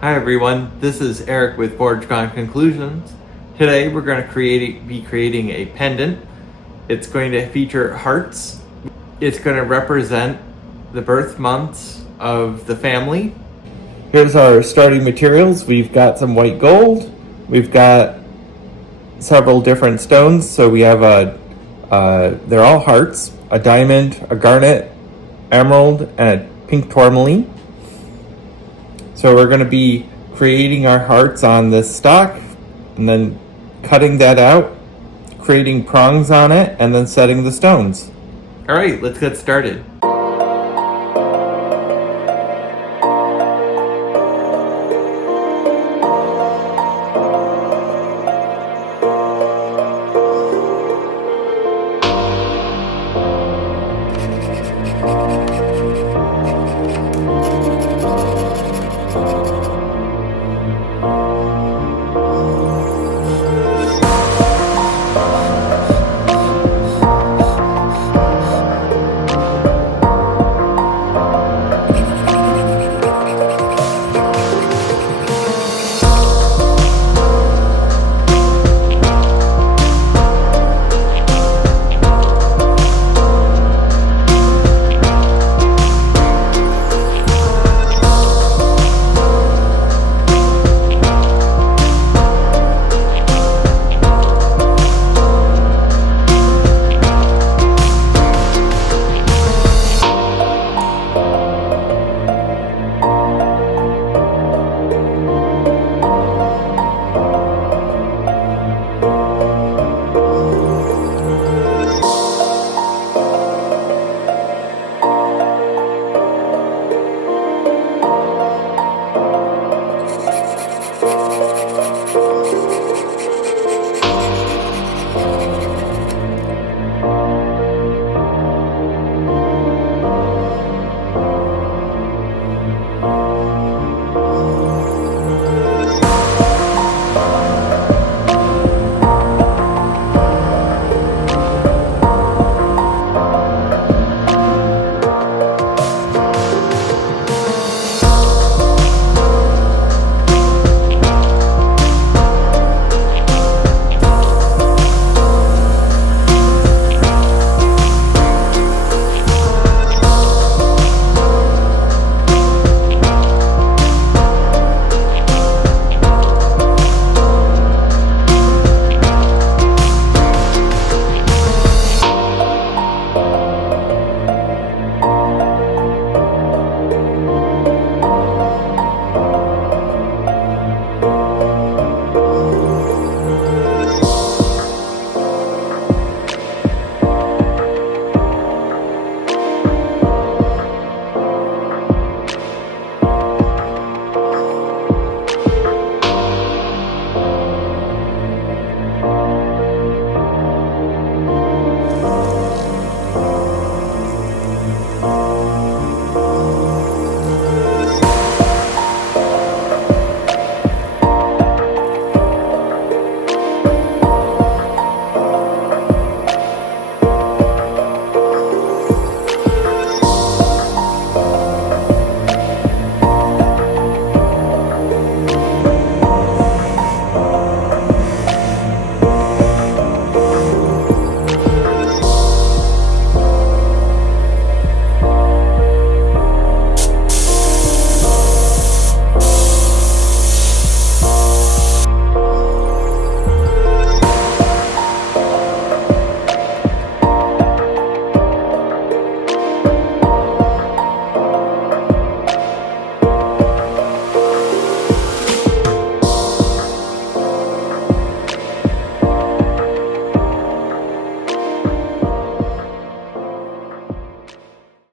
Hi everyone, this is Eric with ForgeCon Conclusions. Today we're going to be creating a pendant. It's going to feature hearts. It's going to represent the birth months of the family. Here's our starting materials. We've got some white gold. We've got several different stones. So we have they're all hearts, a diamond, a garnet, emerald, and a pink tourmaline. So we're going to be creating our hearts on this stock and then cutting that out, creating prongs on it, and then setting the stones. All right, let's get started.